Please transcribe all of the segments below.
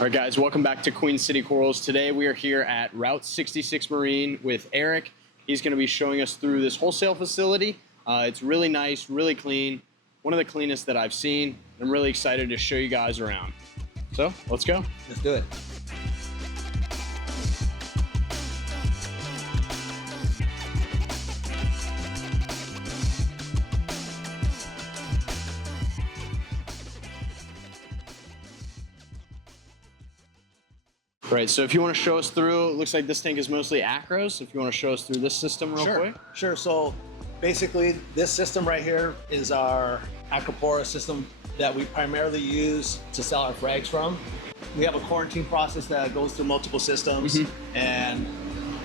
All right, guys, welcome back to Queen City Corals. Today we are here at Route 66 Marine with Eric. He's going to be showing us through this wholesale facility. It's really nice, really clean, one of the cleanest that I've seen. I'm really excited to show you guys around. So let's go. Let's do it. Right, so if you want to show us through, it looks like this tank is mostly acros. If you want to show us through this system real quick. Sure. So basically, this system right here is our Acropora system that we primarily use to sell our frags from. We have a quarantine process that goes through multiple systems, and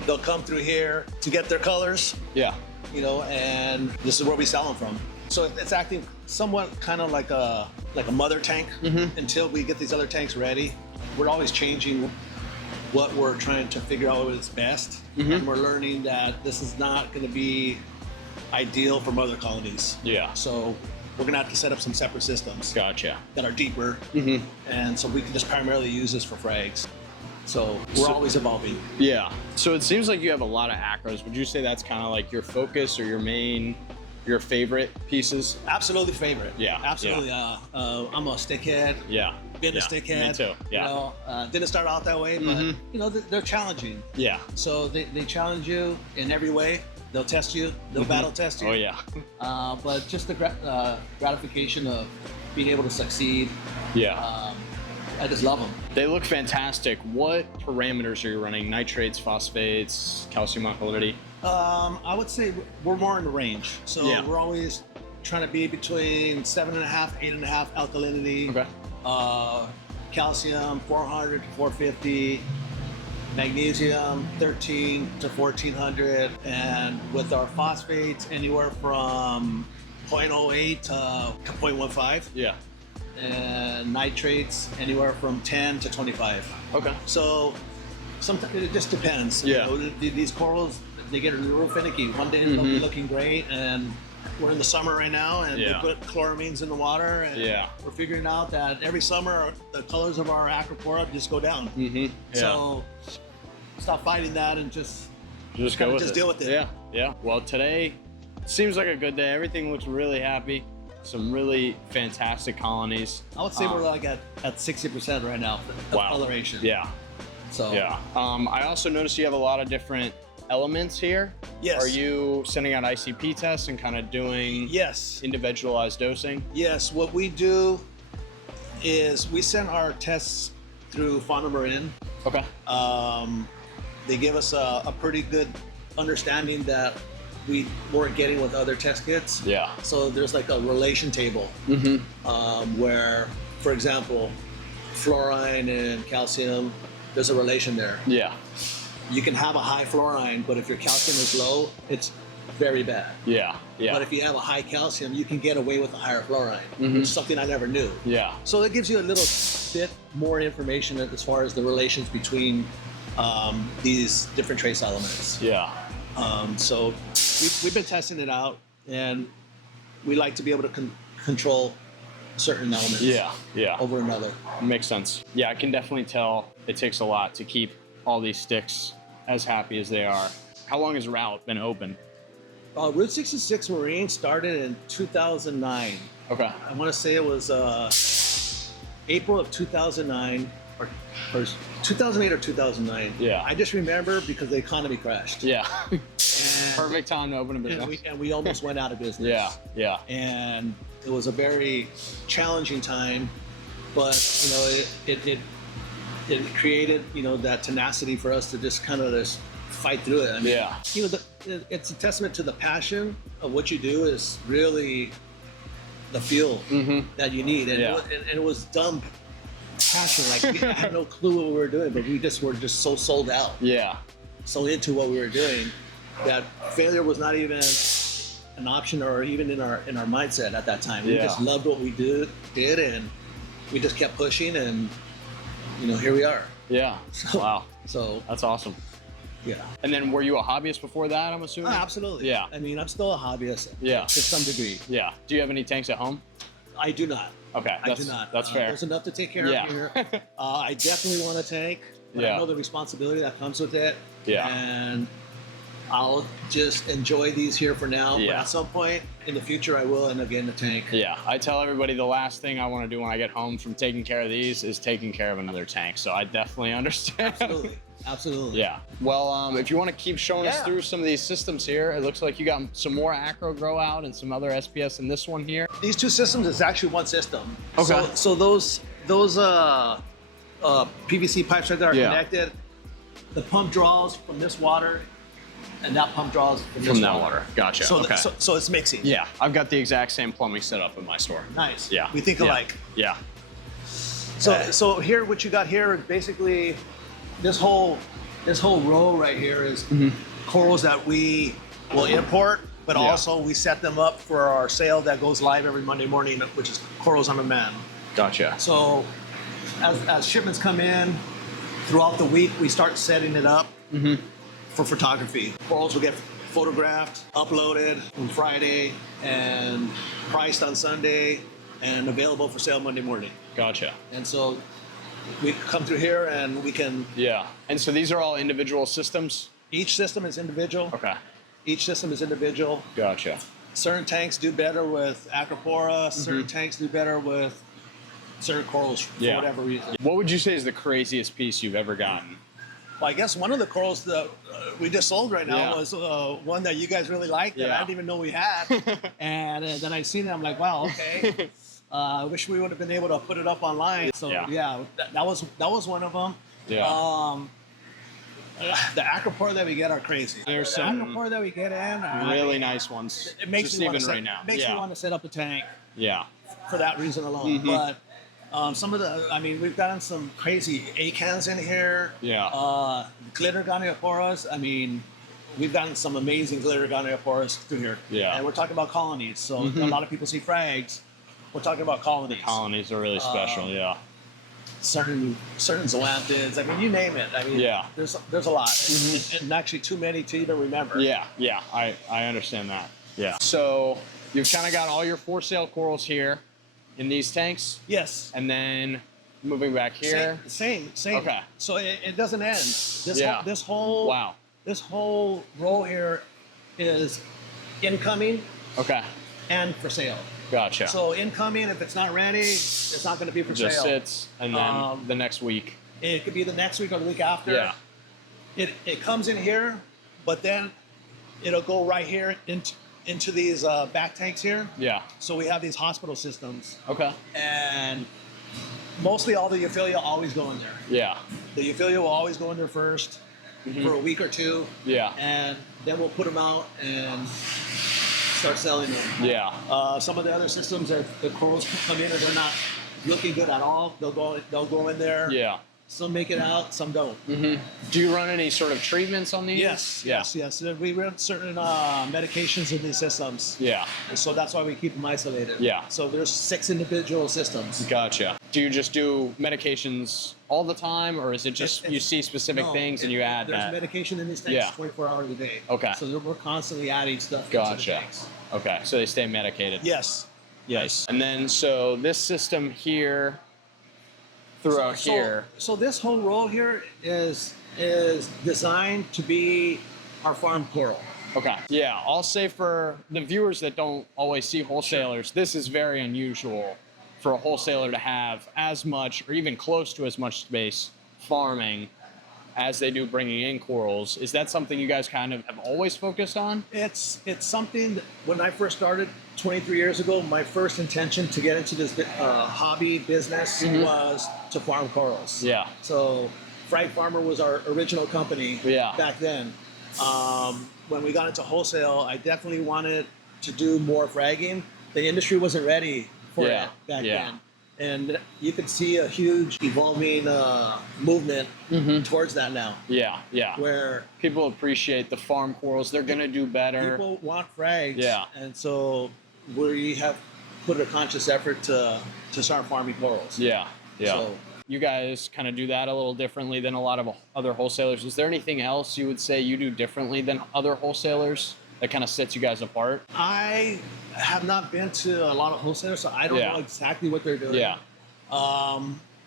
they'll come through here to get their colors. Yeah. You know, and this is where we sell them from. So it's acting somewhat kind of like a mother tank until we get these other tanks ready. We're always changing what we're trying to figure out what is best, and we're learning that this is not going to be ideal for mother colonies. Yeah. So we're going to have to set up some separate systems. Gotcha. That are deeper, and so we can just primarily use this for frags. So we're always evolving. Yeah. So it seems like you have a lot of acros. Would you say that's kind of like your focus or your favorite pieces? Absolutely favorite. Yeah. Absolutely. Yeah. I'm a stickhead. Yeah. Been a stickhead. Me too. Yeah. You know, didn't start out that way, but you know, they're challenging. Yeah. So they challenge you in every way. They'll test you. They'll battle test you. Oh yeah. But just the gratification of being able to succeed. Yeah. I just love them. They look fantastic. What parameters are you running? Nitrates, phosphates, calcium alkalinity? I would say we're more in the range. So we're always trying to be between 7.5, 8.5 alkalinity. Okay. Calcium 400 to 450, magnesium 13 to 1400, and with our phosphates anywhere from 0.08 to 0.15. Yeah. And nitrates anywhere from 10 to 25. Okay. So sometimes it just depends. Yeah. You know, these corals, they get a little finicky. One day they'll be looking great, and we're in the summer right now, and we put chloramines in the water, and we're figuring out that every summer the colors of our Acropora just go down. So stop fighting that and just go with it. Just deal with it. Yeah. Yeah. Well, today seems like a good day. Everything looks really happy. Some really fantastic colonies. I would say we're like at 60% right now of coloration. Yeah. So yeah. I also noticed you have a lot of different elements here. Yes. Are you sending out ICP tests and kind of doing individualized dosing? Yes. What we do is we send our tests through Fauna Marin. Okay. They give us a pretty good understanding that we weren't getting with other test kits. Yeah. So there's like a relation table where, for example, fluorine and calcium, there's a relation there. Yeah. You can have a high fluorine, but if your calcium is low, it's very bad. Yeah. Yeah. But if you have a high calcium, you can get away with a higher fluorine, which is something I never knew. Yeah. So it gives you a little bit more information as far as the relations between these different trace elements. Yeah. So we've been testing it out, and we like to be able to control certain elements over another. Makes sense. Yeah, I can definitely tell it takes a lot to keep all these sticks as happy as they are. How long has Route been open? Route 66 Marine started in 2009. Okay. I want to say it was April of 2009, or 2008 or 2009. Yeah. I just remember because the economy crashed. Yeah. Perfect time to open a business. And we almost went out of business. Yeah. Yeah. And it was a very challenging time, but you know, it created, you know, that tenacity for us to just kind of just fight through it. I mean, you know, it's a testament to the passion of what you do is really the fuel that you need, and it was dumb passion. Like we had no clue what we were doing, but we just were just so sold out. Yeah. So into what we were doing that failure was not even an option or even in our mindset at that time. We just loved what we did, and we just kept pushing, and you know, here we are. Yeah. So, wow. So that's awesome. Yeah. And then were you a hobbyist before that, I'm assuming? Oh, absolutely. Yeah. I mean, I'm still a hobbyist. Yeah. To some degree. Yeah. Do you have any tanks at home? I do not. Okay, I do not. That's fair. There's enough to take care of here. I definitely want to tank, but I know the responsibility that comes with it. Yeah. And I'll just enjoy these here for now. Yeah. But at some point in the future, I will end up getting a tank. Yeah, I tell everybody the last thing I want to do when I get home from taking care of these is taking care of another tank. So I definitely understand. Absolutely. Absolutely. Yeah. Well, if you want to keep showing us through some of these systems here, it looks like you got some more Acro Grow Out and some other SPS in this one here. These two systems is actually one system. Okay. So those PVC pipes right there are connected. The pump draws from this water, and that pump draws from that water. Gotcha. So, okay. so it's mixing. Yeah, I've got the exact same plumbing set up in my store. Nice. Yeah. We think alike. Yeah. So here, what you got here is basically this whole row right here is corals that we will import, but also we set them up for our sale that goes live every Monday morning, which is Corals on Demand. Gotcha. So as shipments come in throughout the week, we start setting it up for photography. Corals will get photographed, uploaded on Friday, and priced on Sunday, and available for sale Monday morning. Gotcha. And so we come through here and we can... Yeah. And so these are all individual systems? Each system is individual. Okay. Each system is individual. Gotcha. Certain tanks do better with Acropora. Certain tanks do better with certain corals for whatever reason. What would you say is the craziest piece you've ever gotten? Well, I guess one of the corals that we just sold right now was one that you guys really liked that I didn't even know we had. And then I seen it, I'm like, wow, okay. I wish we would have been able to put it up online. So that was one of them. Yeah. The Acropora that we get are crazy. There's the some Acropora that we get in are really nice ones. It makes just me even want to right now. Makes me want to set up a tank. Yeah. For that reason alone. But some of the, I mean, we've gotten some crazy acans in here. Yeah. Glitter Gonioporas. I mean, we've gotten some amazing glitter Gonioporas through here. Yeah. And we're talking about colonies. So a lot of people see frags. We're talking about colonies. The colonies are really special. Yeah. Certain zoanthids. I mean, you name it. I mean, there's a lot, and actually too many to even remember. Yeah. I understand that. Yeah. So you've kind of got all your for sale corals here in these tanks. Yes. And then moving back here. Same. Okay. So it doesn't end. This whole row here is incoming. Okay. And for sale. Gotcha. So incoming, if it's not ready, it's not going to be for sale. Just sits, and then the next week. It could be the next week or the week after. Yeah. It comes in here, but then it'll go right here into these back tanks here. Yeah. So we have these hospital systems. Okay. And mostly all the Euphilia always go in there. Yeah. The Euphilia will always go in there first for a week or two. Yeah. And then we'll put them out and start selling them. Yeah. Some of the other systems that the corals come in and they're not looking good at all. They'll go in there. Yeah. Some make it out, some don't. Do you run any sort of treatments on these? Yes. We run certain medications in these systems. Yeah. And so that's why we keep them isolated. Yeah. So there's 6 individual systems. Gotcha. Do you just do medications all the time, or is it just you see specific things and you add there's that? There's medication in these tanks 24 hours a day. Okay. So we're constantly adding stuff Gotcha. into the tanks. Okay. So they stay medicated. Yes. Yes. And then so this system here throughout here. So this whole row here is designed to be our farm coral. Okay. Yeah, I'll say for the viewers that don't always see wholesalers, this is very unusual for a wholesaler to have as much or even close to as much space farming as they do bringing in corals. Is that something you guys kind of have always focused on? It's something that when I first started 23 years ago, my first intention to get into this hobby business was to farm corals. Yeah. So Frag Farmer was our original company back then. When we got into wholesale, I definitely wanted to do more fragging. The industry wasn't ready for it back then. And you could see a huge evolving movement towards that now. Yeah. Where people appreciate the farm corals. They're going to do better. People want frags. Yeah. And so we have put a conscious effort to start farming corals. Yeah. So, you guys kind of do that a little differently than a lot of other wholesalers. Is there anything else you would say you do differently than other wholesalers? that kind of sets you guys apart? I have not been to a lot of wholesalers, so I don't know exactly what they're doing. Yeah.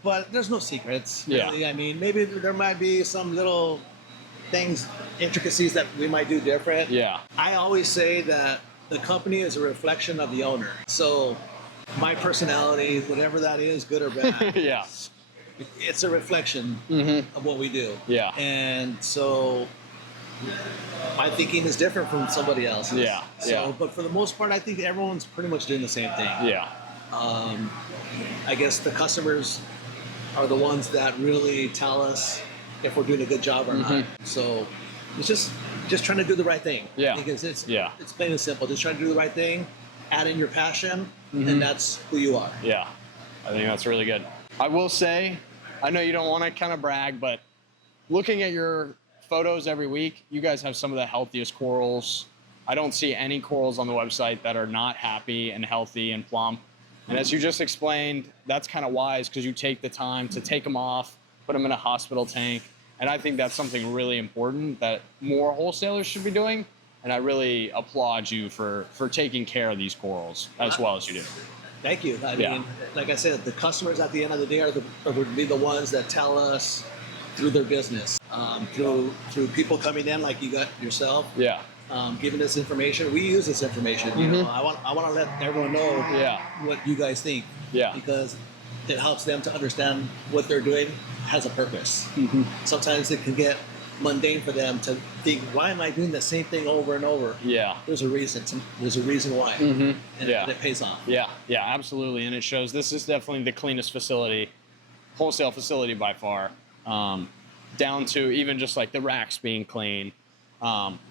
But there's no secrets. Yeah. Really. I mean, maybe there might be some little things, intricacies that we might do different. Yeah. I always say that the company is a reflection of the owner. So my personality, whatever that is, good or bad, Yeah. it's a reflection of what we do. Yeah. And so my thinking is different from somebody else's. Yeah. So, but for the most part, I think everyone's pretty much doing the same thing. Yeah. I guess the customers are the ones that really tell us if we're doing a good job or not. So it's just trying to do the right thing. Yeah. Because it's plain and simple. Just trying to do the right thing, add in your passion, and that's who you are. Yeah. I think that's really good. I will say, I know you don't want to kind of brag, but looking at your photos every week, you guys have some of the healthiest corals. I don't see any corals on the website that are not happy and healthy and plump. And as you just explained, that's kind of wise because you take the time to take them off, put them in a hospital tank. And I think that's something really important that more wholesalers should be doing. And I really applaud you for taking care of these corals as well as you do. Thank you. I mean, like I said, the customers at the end of the day are the ones that tell us through their business, through people coming in like you got yourself. Yeah. Giving us information. We use this information. You know, I want to let everyone know what you guys think. Yeah. Because it helps them to understand what they're doing has a purpose. Sometimes it can get mundane for them to think, why am I doing the same thing over and over? Yeah. There's a reason. There's a reason why. And it pays off. Yeah. Yeah, absolutely. And it shows this is definitely the cleanest facility, wholesale facility by far, down to even just like the racks being clean.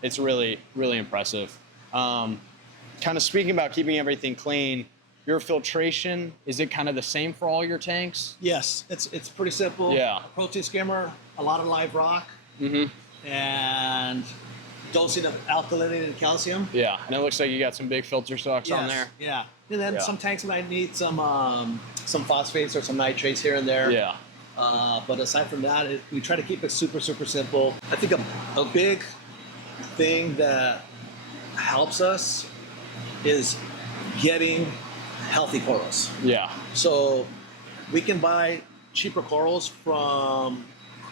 It's really, really impressive. Kind of speaking about keeping everything clean, your filtration, is it kind of the same for all your tanks? Yes, it's pretty simple. Yeah. A protein skimmer, a lot of live rock, and dosing of alkalinity and calcium. Yeah, and it looks like you got some big filter stocks on there. Yeah, and then some tanks might need some phosphates or some nitrates here and there. Yeah. But aside from that, we try to keep it super, super simple. I think a big thing that helps us is getting healthy corals. Yeah. So we can buy cheaper corals from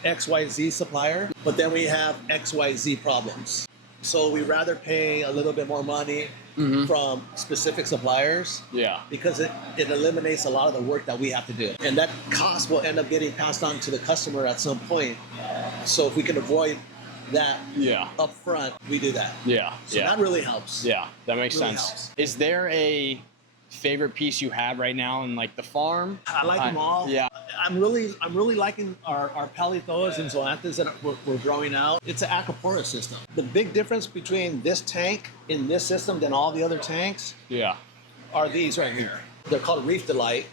XYZ supplier, but then we have XYZ problems. So we rather pay a little bit more money from specific suppliers. Yeah. Because it eliminates a lot of the work that we have to do. And that cost will end up getting passed on to the customer at some point. So if we can avoid that up front, we do that. Yeah. So that really helps. Yeah, that makes sense. Helps. Is there a favorite piece you have right now in like the farm? I like them all. Yeah. I'm really liking our palitos and zoanthes that we're growing out. It's an acropora system. The big difference between this tank in this system than all the other tanks are these right here. They're called Reef Delight.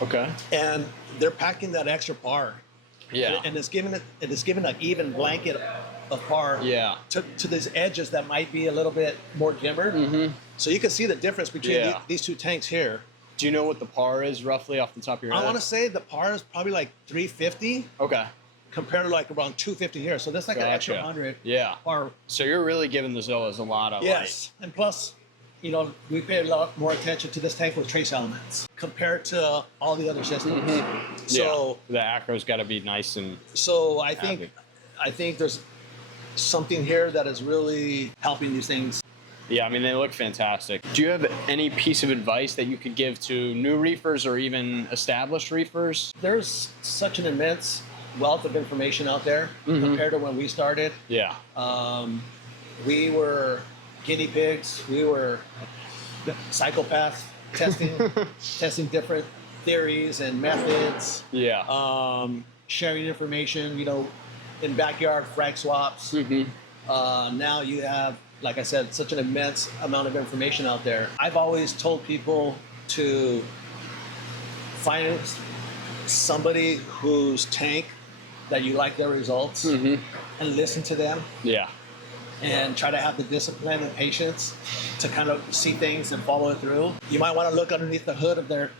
Okay. And they're packing that extra par. Yeah. And it's giving an even blanket of par to these edges that might be a little bit more gimmered. So you can see the difference between these two tanks here. Do you know what the par is roughly off the top of your head? I want to say the par is probably like 350. Okay. Compared to like around 250 here. So that's like an extra 100 par. So you're really giving the Zoas a lot of And plus, you know, we pay a lot more attention to this tank with trace elements compared to all the other systems. So the acro's got to be nice and so I think there's something here that is really helping these things. Yeah, I mean, they look fantastic. Do you have any piece of advice that you could give to new reefers or even established reefers? There's such an immense wealth of information out there compared to when we started. Yeah. We were guinea pigs. We were psychopaths testing different theories and methods. Yeah. Sharing information, you know, in backyard frag swaps. Now you have, like I said, such an immense amount of information out there. I've always told people to find somebody whose tank that you like their results and listen to them. Yeah. And try to have the discipline and patience to kind of see things and follow it through. You might want to look underneath the hood of their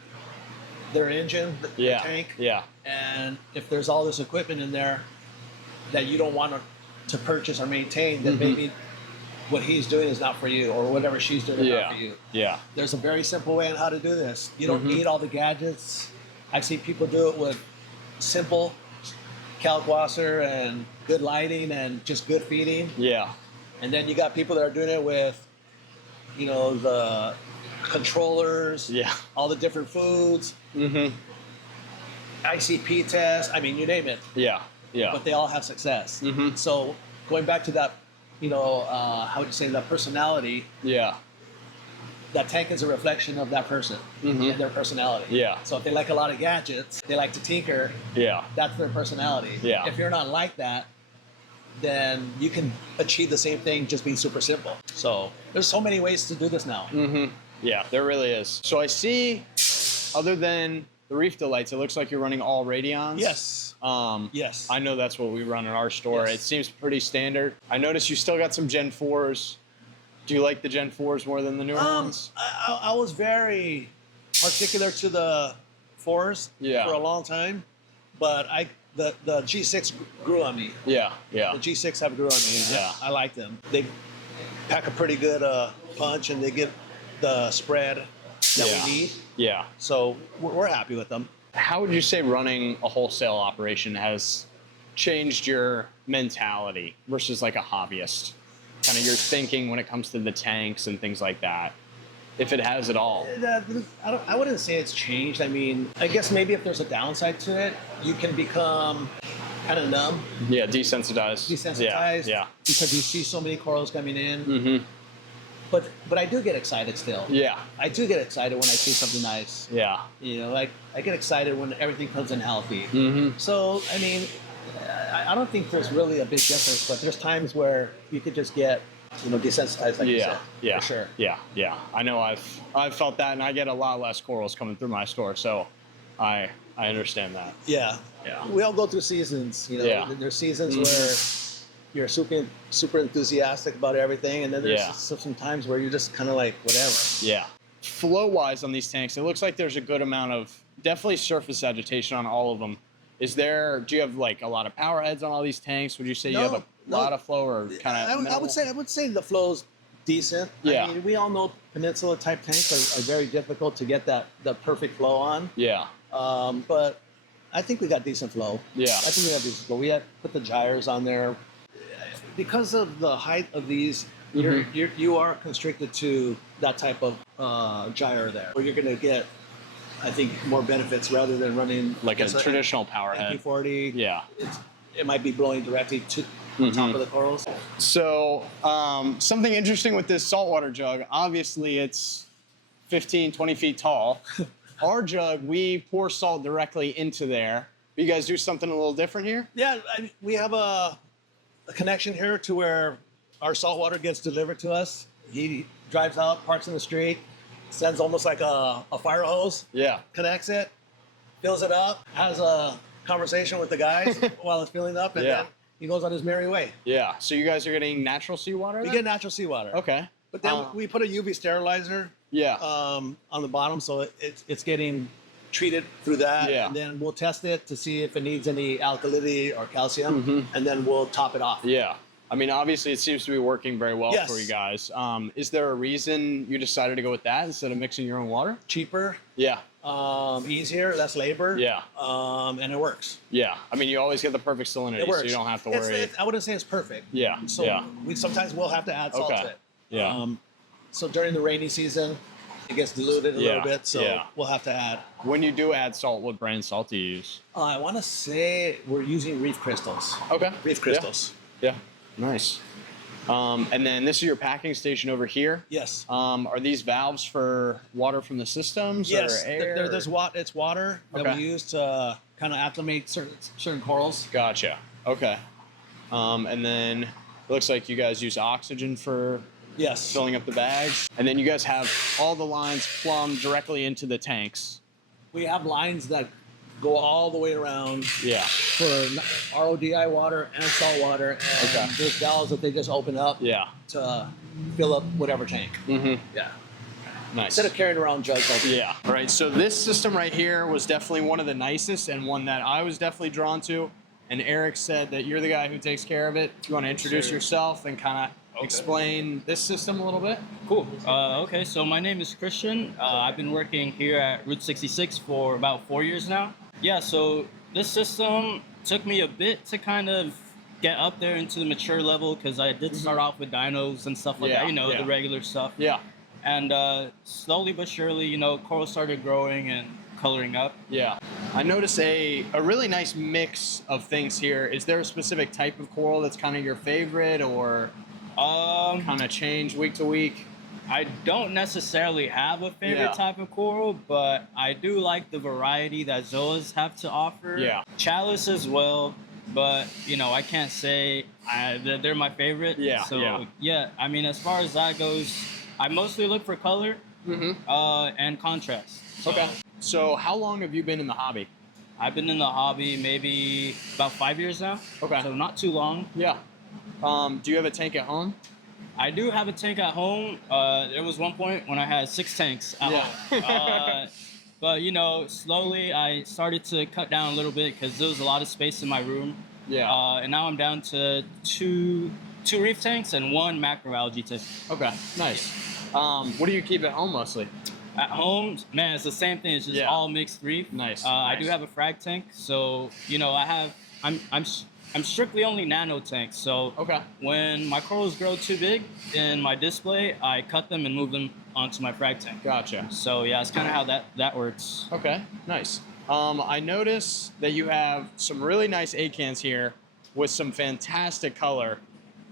engine, the tank. Yeah. And if there's all this equipment in there that you don't want to purchase or maintain, then maybe what he's doing is not for you, or whatever she's doing is not for you. Yeah. There's a very simple way on how to do this. You don't need all the gadgets. I've seen people do it with simple kalkwasser and good lighting and just good feeding. Yeah. And then you got people that are doing it with, you know, the controllers, all the different foods, ICP tests. I mean, you name it. Yeah. Yeah. But they all have success. So going back to that, you know, how would you say, that personality? Yeah. That tank is a reflection of that person and their personality. Yeah. So if they like a lot of gadgets, they like to tinker. Yeah. That's their personality. Yeah. If you're not like that, then you can achieve the same thing just being super simple. So there's so many ways to do this now. Yeah, there really is. So I see, other than the reef delights, it looks like you're running all Radions. Yes. Yes. I know that's what we run in our store. Yes. It seems pretty standard. I noticed you still got some Gen 4s. Do you like the Gen 4s more than the newer ones? I was very particular to the 4s for a long time, but the G6 grew on me. Yeah, yeah. The G6 have grew on me. Yeah. I like them. They pack a pretty good punch, and they get the spread that we need. Yeah. So we're happy with them. How would you say running a wholesale operation has changed your mentality versus like a hobbyist? Kind of your thinking when it comes to the tanks and things like that, if it has at all? I wouldn't say it's changed. I mean, I guess maybe if there's a downside to it, you can become kind of numb. Yeah, desensitized. Desensitized. Yeah. Because you see so many corals coming in. But I do get excited still. Yeah. I do get excited when I see something nice. Yeah. You know, like I get excited when everything comes in healthy. So, I mean, I don't think there's really a big difference, but there's times where you could just get, you know, desensitized, like you said. Yeah, for sure. Yeah, yeah. I know I've felt that, and I get a lot less corals coming through my store, so I understand that. Yeah. Yeah. We all go through seasons, you know. Yeah. There's seasons where you're super enthusiastic about everything, and then there's some times where you're just kind of like, whatever. Yeah. Flow-wise on these tanks, it looks like there's a good amount of definitely surface agitation on all of them. Do you have like a lot of power heads on all these tanks? Would you say you have a lot of flow, or kind of? I would say the flow's decent. Yeah. I mean, we all know peninsula type tanks are very difficult to get the perfect flow on. Yeah. But I think we got decent flow. Yeah. I think we have decent flow. We had put the gyres on there. Because of the height of these, you are constricted to that type of gyre there. Where you're going to get, I think, more benefits rather than running like a traditional power head. MP40. Yeah. It might be blowing directly to the top of the corals. So something interesting with this saltwater jug, obviously it's 15, 20 feet tall. Our jug, we pour salt directly into there. You guys do something a little different here? Yeah, we have a connection here to where our saltwater gets delivered to us. He drives out, parks in the street, sends almost like a fire hose. Yeah. Connects it, fills it up, has a conversation with the guys while it's filling up, and then he goes on his merry way. Yeah. So you guys are getting natural seawater? We get natural seawater. Okay. But then we put a UV sterilizer on the bottom, so it's getting treated through that. Yeah. And then we'll test it to see if it needs any alkalinity or calcium, and then we'll top it off. Yeah. I mean, obviously, it seems to be working very well for you guys. Is there a reason you decided to go with that instead of mixing your own water? Cheaper. Yeah. Easier, less labor. Yeah. And it works. Yeah. I mean, you always get the perfect salinity, so you don't have to worry. I wouldn't say it's perfect. Yeah. So we sometimes will have to add salt to it. Yeah. So during the rainy season, it gets diluted a little bit, so we'll have to add. When you do add salt, what brand salt do you use? I want to say we're using reef crystals. Okay. Reef crystals. Yeah. Nice. And then this is your packing station over here. Yes. Are these valves for water from the systems? Yes. Or air? It's water that we use to kind of acclimate certain corals. Gotcha. Okay. And then it looks like you guys use oxygen for filling up the bags. And then you guys have all the lines plumbed directly into the tanks. We have lines that go all the way around for RODI water and salt water. And there's valves that they just open up to fill up whatever tank. Yeah. Nice. Instead of carrying around jugs all day. Yeah. All right. So this system right here was definitely one of the nicest and one that I was definitely drawn to. And Eric said that you're the guy who takes care of it. Do you want to introduce yourself and kind of explain this system a little bit? Cool. Okay, so my name is Christian. I've been working here at Route 66 for about 4 years now. Yeah, so this system took me a bit to kind of get up there into the mature level because I did start off with dynos and stuff like that, the regular stuff. Yeah. And slowly but surely, coral started growing and coloring up. Yeah. I notice a really nice mix of things here. Is there a specific type of coral that's kind of your favorite, or kind of change week to week? I don't necessarily have a favorite type of coral, but I do like the variety that zoas have to offer. Yeah. Chalice as well, but I can't say they're my favorite. Yeah. So I mean, as far as that goes, I mostly look for color and contrast. Okay. So how long have you been in the hobby? I've been in the hobby maybe about 5 years now. Okay. So not too long. Yeah. Do you have a tank at home? I do have a tank at home. There was one point when I had 6 tanks at home. But, slowly I started to cut down a little bit because there was a lot of space in my room. Yeah. And now I'm down to two reef tanks and 1 macroalgae tank. Okay, nice. What do you keep at home mostly? At home, man, it's the same thing. It's just all mixed reef. Nice. I do have a frag tank, so I'm strictly only nano tanks. So when my corals grow too big in my display, I cut them and move them onto my frag tank. Gotcha. So yeah, it's kind of how that works. Okay, nice. I notice that you have some really nice acans here with some fantastic color.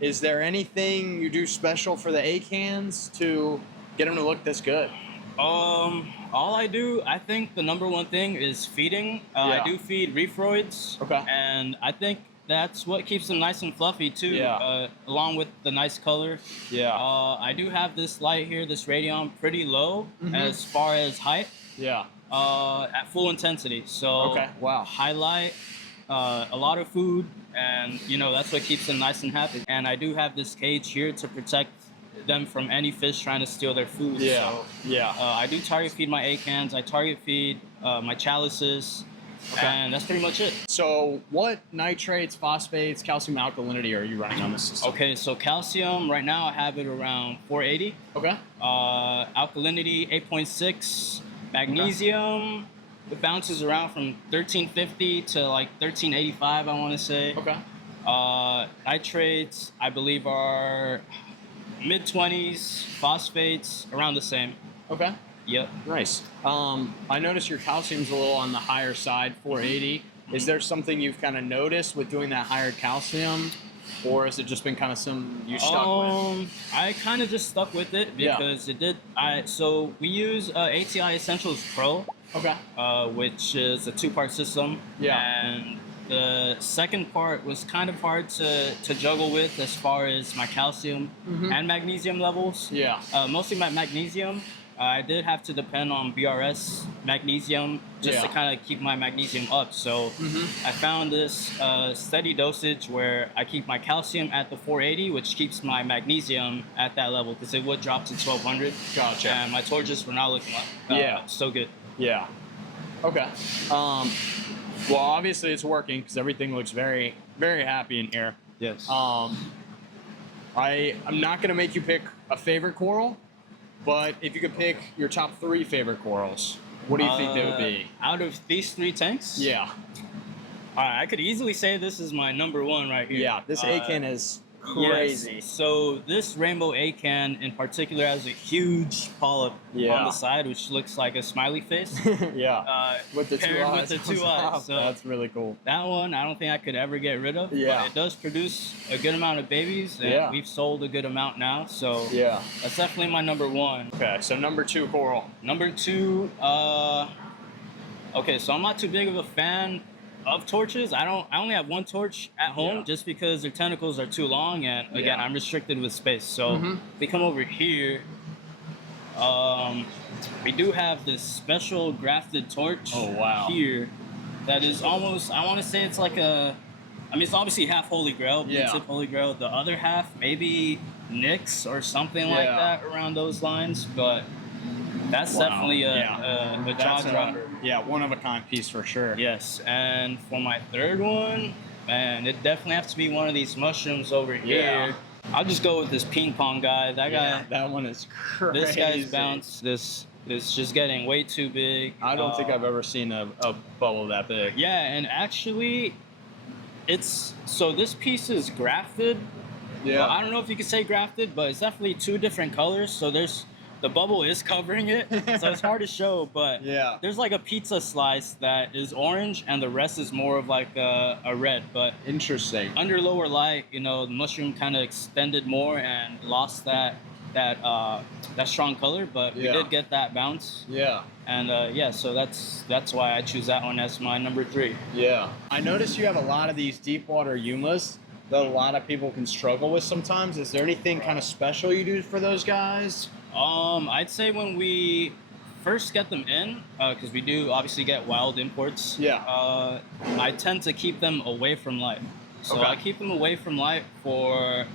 Is there anything you do special for the acans to get them to look this good? All I do, I think the number one thing is feeding. I do feed reefroids. Okay. And I think that's what keeps them nice and fluffy too. Yeah. Along with the nice color. Yeah. I do have this light here, this radion, pretty low as far as height. Yeah. At full intensity. So wow. Highlight, a lot of food, and that's what keeps them nice and happy. And I do have this cage here to protect them from any fish trying to steal their food. Yeah. So, I do target feed my acans. I target feed my chalices, and that's pretty much it. So what nitrates, phosphates, calcium alkalinity are you running on this system? Okay, so calcium right now I have it around 480. Okay. Alkalinity 8.6. Magnesium it bounces around from 1350 to like 1385, I want to say. Okay. Nitrates I believe are mid-20s. Phosphates around the same. Okay. Yep. Nice. I noticed your calcium's a little on the higher side, 480. Is there something you've kind of noticed with doing that higher calcium, or has it just been kind of some you stuck with? I kind of just stuck with it because it did. So we use ATI Essentials Pro. Okay. Which is a 2-part system. Yeah. And the second part was kind of hard to juggle with as far as my calcium and magnesium levels. Yeah. Mostly my magnesium. I did have to depend on BRS magnesium just to kind of keep my magnesium up. So I found this steady dosage where I keep my calcium at the 480, which keeps my magnesium at that level because it would drop to 1200. Gotcha. And my torches were not looking so good. Yeah. Okay. Well, obviously it's working because everything looks very, very happy in here. Yes. I'm not going to make you pick a favorite coral, but if you could pick your top 3 favorite corals, what do you think they would be? Out of these 3 tanks? Yeah. I could easily say this is my number 1 right here. Yeah, this acan is crazy. Yes. So this rainbow acan in particular has a huge polyp on the side, which looks like a smiley face. With the 2 eyes. With the 2 eyes. So that's really cool. That one, I don't think I could ever get rid of. Yeah. But it does produce a good amount of babies, and we've sold a good amount now. So that's definitely my number 1. Okay, so number 2 coral. Number 2, okay, so I'm not too big of a fan of torches. I only have 1 torch at home just because their tentacles are too long, and again I'm restricted with space. So if we come over here, we do have this special grafted torch here that is almost, I want to say it's like it's obviously half Holy Grail, tip Holy Grail. The other half maybe Nyx or something like that around those lines, but that's definitely a jaw dropper. Yeah, one of a kind piece for sure. Yes, and for my 3rd one, man, it definitely has to be one of these mushrooms over here. I'll just go with this ping pong guy. That guy. That one is crazy. This guy's bounce. This is just getting way too big. I don't think I've ever seen a bubble that big. Yeah, and actually, so this piece is grafted. Yeah. Well, I don't know if you could say grafted, but it's definitely two different colors. So the bubble is covering it, so it's hard to show. But Yeah. there's like a pizza slice that is orange, and the rest is more of like a red. But Interesting. under lower light, the mushroom kind of extended more and lost that strong color. But we Yeah. did get that bounce. Yeah. And yeah, so that's why I choose that one as my number 3. Yeah. I noticed you have a lot of these deep water Yumas that a lot of people can struggle with sometimes. Is there anything kind of special you do for those guys? I'd say when we first get them in, because we do obviously get wild imports. Yeah. I tend to keep them away from light. So Okay. I keep them away from light for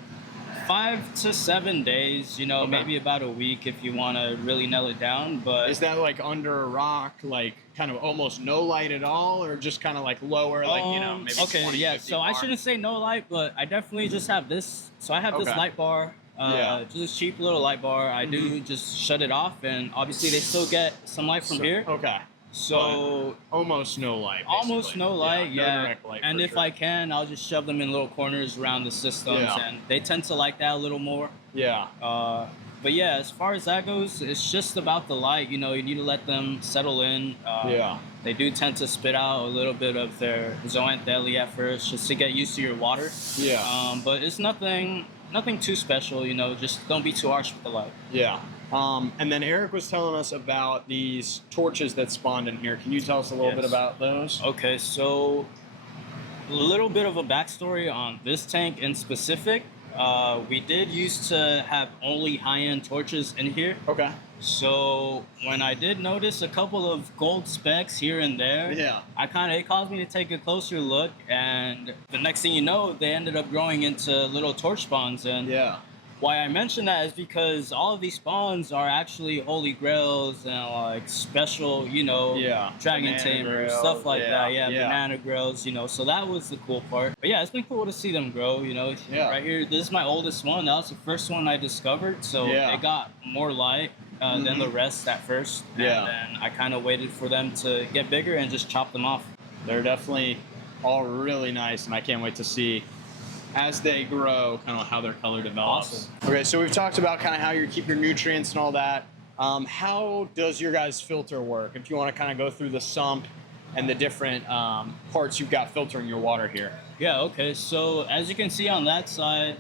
5 to 7 days. Okay. Maybe about a week if you want to really nail it down. But Is that like under a rock, like kind of almost no light at all, or just kind of like lower, like maybe okay, 20, yeah. 50 So I bar? shouldn't say no light, but I definitely just have this. So I have this Okay. light bar. Yeah. Just a cheap little light bar. I do just shut it off, and obviously they still get some light from here. Okay. So Almost no light. almost basically. no light, No yeah. direct light And for if sure. I can, I'll just shove them in little corners around the systems, Yeah. and they tend to like that a little more. Yeah. But yeah, as far as that goes, it's just about the light. You need to let them settle in. Yeah. They do tend to spit out a little bit of their zoanthely at first, just to get used to your water. Yeah. But it's nothing too special. Just don't be too harsh with the light. Yeah. And then Eric was telling us about these torches that spawned in here. Can you tell us a little Yes. bit about those? Okay, so a little bit of a backstory on this tank in specific. We did used to have only high-end torches in here. Okay. So when I did notice a couple of gold specks here and there, Yeah. it caused me to take a closer look, and the next thing you know, they ended up growing into little torch spawns. And Yeah. why I mention that is because all of these spawns are actually holy grails and like special, Yeah. dragon Banana tamers, grail, stuff like that. Yeah, yeah. banana grails, So that was the cool part. But yeah, it's been cool to see them grow. Yeah. Right here, this is my oldest one. That was the first one I discovered, so Yeah. it got more light than the rest at first. Yeah. And then I kind of waited for them to get bigger and just chop them off. They're definitely all really nice, and I can't wait to see as they grow, kind of how their color develops. Awesome. Okay, so we've talked about kind of how you keep your nutrients and all that. How does your guys' filter work? If you want to kind of go through the sump and the different parts you've got filtering your water here. Yeah, okay. So as you can see on that side,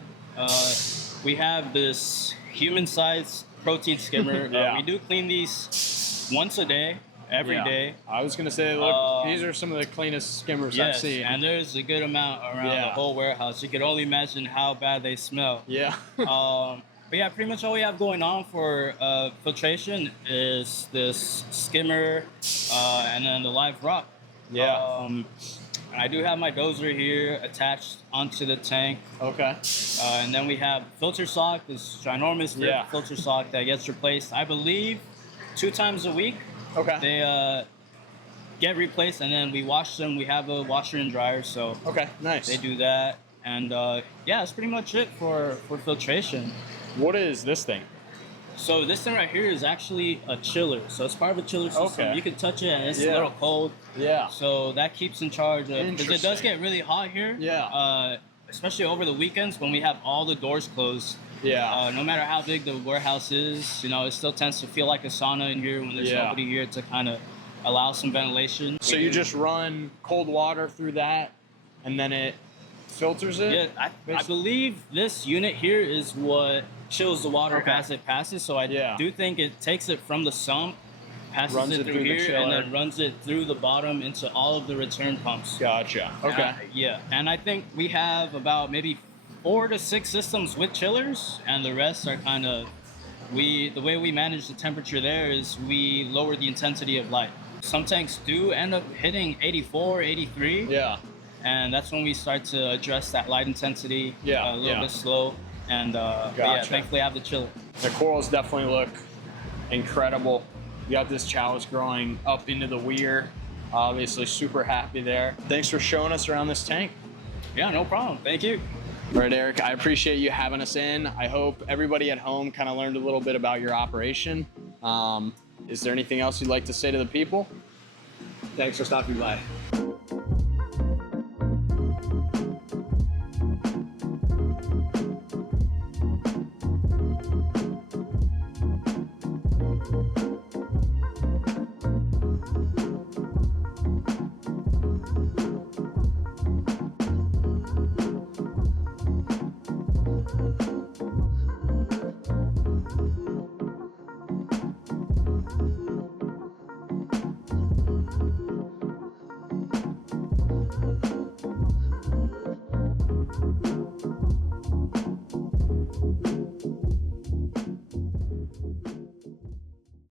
we have this human-sized protein skimmer. Yeah. We do clean these once a day, every Yeah. day. I was gonna say, look, these are some of the cleanest skimmers I've Yes, seen. and there's a good amount around the Yeah. whole warehouse. You could only imagine how bad they smell. Yeah. But yeah, pretty much all we have going on for filtration is this skimmer and then the live rock. Yeah. I do have my dozer here attached onto the tank. Okay. And then we have filter sock, this ginormous rip Yeah. filter sock that gets replaced, I believe, 2 times a week. Okay. They get replaced, and then we wash them. We have a washer and dryer, so Okay. Nice. they do that. And yeah, that's pretty much it for filtration. What is this thing? So this thing right here is actually a chiller. So it's part of a chiller system. Okay. You can touch it, and it's Yeah. a little cold. Yeah. So that keeps in charge of, because it does Interesting. get really hot here. Yeah. Especially over the weekends when we have all the doors closed. Yeah. No matter how big the warehouse is, it still tends to feel like a sauna in here when there's Yeah. nobody here to kind of allow some ventilation. So you just run cold water through that, and then it filters it? Yeah, I believe this unit here is what chills the water Okay. as it passes. So I Yeah. do think it takes it from the sump, passes Runs it it through through the here, and chiller. then runs it through the bottom into all of the return pumps. Gotcha. Okay. Yeah, and I think we have about maybe 4 to 6 systems with chillers, and the rest are kind of the way we manage the temperature there is we lower the intensity of light. Some tanks do end up hitting 84, 83, Yeah. and that's when we start to address that light intensity Yeah, a little yeah. bit slow. And but yeah, Gotcha. thankfully I have the chiller. The corals definitely look incredible. You got this chalice growing up into the weir. Obviously super happy there. Thanks for showing us around this tank. Yeah, no problem. Thank you. All right, Eric, I appreciate you having us in. I hope everybody at home kind of learned a little bit about your operation. Is there anything else you'd like to say to the people? Thanks for stopping by.